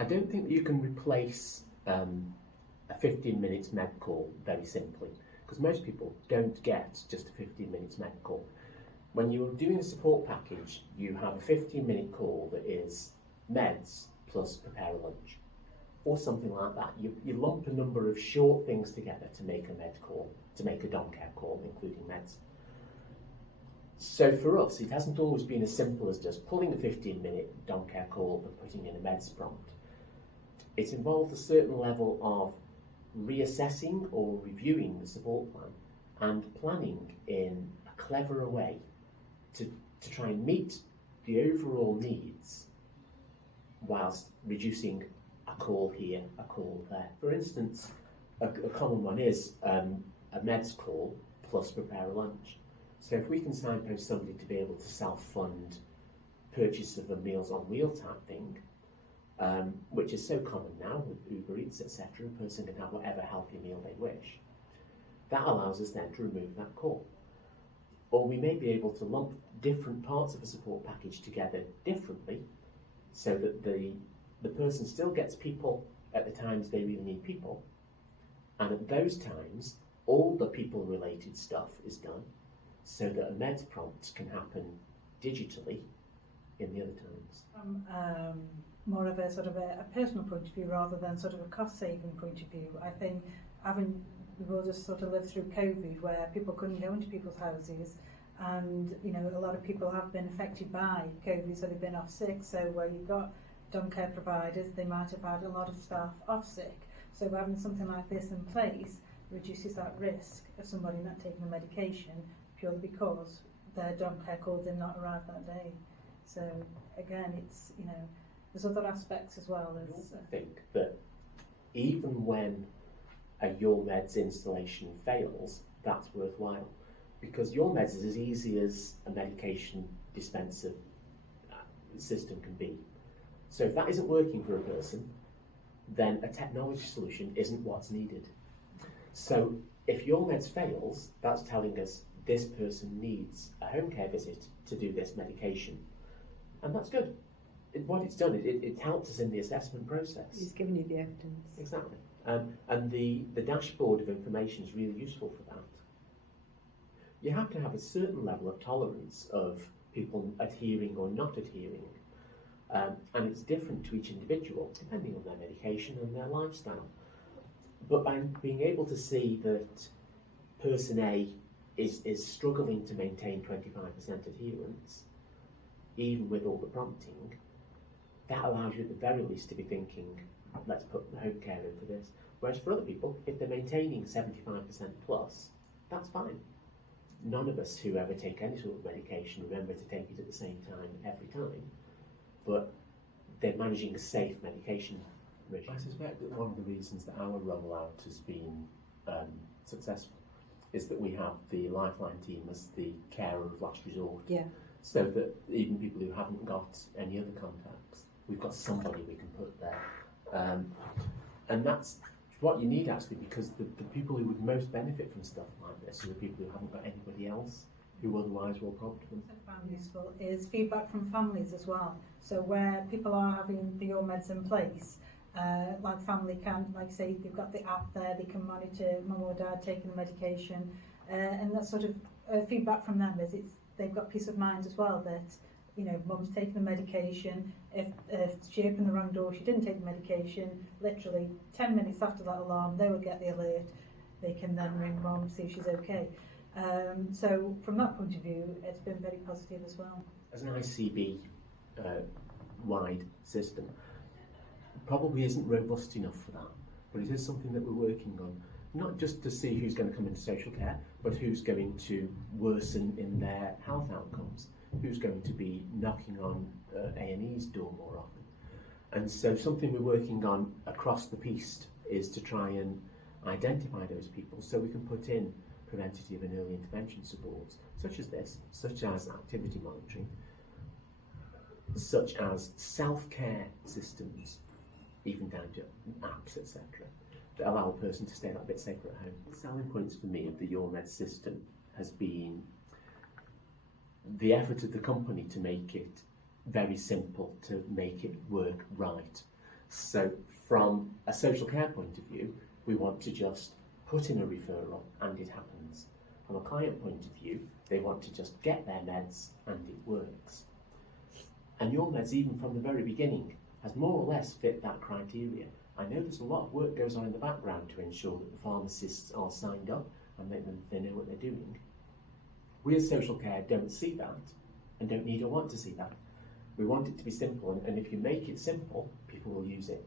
I don't think that you can replace a 15 minutes med call very simply, because most people don't get just a 15 minutes med call. When you're doing a support package, you have a 15-minute call that is meds plus prepare a lunch, or something like that. You lump a number of short things together to make a med call, to make a dom care call, including meds. So for us, it hasn't always been as simple as just pulling a 15-minute dom care call and putting in a meds prompt. It's involved a certain level of reassessing or reviewing the support plan and planning in a cleverer way to try and meet the overall needs whilst reducing a call here, a call there. For instance, a common one is a meds call plus prepare a lunch. So if we can signpost somebody to be able to self-fund purchase of a Meals on Wheel type thing, which is so common now with Uber Eats, etc., a person can have whatever healthy meal they wish, that allows us then to remove that call. Or we may be able to lump different parts of a support package together differently, so that the person still gets people at the times they really need people, and at those times all the people related stuff is done, so that a meds prompt can happen digitally in the other times. From more of a sort of a personal point of view rather than sort of a cost saving point of view, I think we've all just sort of lived through COVID where people couldn't go into people's houses, and a lot of people have been affected by COVID, so they've been off sick. So where you've got dom care providers, they might have had a lot of staff off sick. So having something like this in place reduces that risk of somebody not taking the medication purely because their dom care call did not arrive that day. So again, it's there's other aspects as well. I also think that even when a YOURmeds installation fails, that's worthwhile, because YOURmeds is as easy as a medication dispenser system can be. So if that isn't working for a person, then a technology solution isn't what's needed. So if YOURmeds fails, that's telling us this person needs a home care visit to do this medication, and that's good. What it's done, it helped us in the assessment process. It's given you the evidence. Exactly. And the dashboard of information is really useful for that. You have to have a certain level of tolerance of people adhering or not adhering, and it's different to each individual depending on their medication and their lifestyle. But by being able to see that person A is struggling to maintain 25% adherence, even with all the prompting, that allows you at the very least to be thinking, let's put the home care in for this. Whereas for other people, if they're maintaining 75% plus, that's fine. None of us who ever take any sort of medication remember to take it at the same time every time, but they're managing a safe medication regime. I suspect that one of the reasons that our rollout has been successful is that we have the Lifeline team as the carer of last resort. Yeah. So that even people who haven't got any other contacts, we've got somebody we can put there. And that's what you need actually, because the people who would most benefit from stuff like this are the people who haven't got anybody else who otherwise will prompt them. What I found useful is feedback from families as well. So where people are having the YOURmeds in place, like family can, like say they've got the app there, they can monitor mum or dad taking the medication, and that sort of feedback from them is they've got peace of mind as well that mum's taking the medication. If she opened the wrong door, she didn't take the medication, literally 10 minutes after that alarm they will get the alert, they can then ring mum, see if she's okay. So from that point of view, it's been very positive as well. As an ICB wide system, probably isn't robust enough for that, but it is something that we're working on, not just to see who's going to come into social care, but who's going to worsen in their health outcomes, who's going to be knocking on A&E's door more often. And so something we're working on across the piece is to try and identify those people so we can put in preventative and early intervention supports, such as this, such as activity monitoring, such as self-care systems, even down to apps, etc., that allow a person to stay that bit safer at home. The selling points for me of the YOURmeds system has been the effort of the company to make it very simple, to make it work right. So from a social care point of view, we want to just put in a referral and it happens. From a client point of view, they want to just get their meds and it works. And YOURmeds, even from the very beginning, has more or less fit that criteria. I know there's a lot of work goes on in the background to ensure that the pharmacists are signed up and they know what they're doing. We as social care don't see that and don't need or want to see that. We want it to be simple, and if you make it simple, people will use it.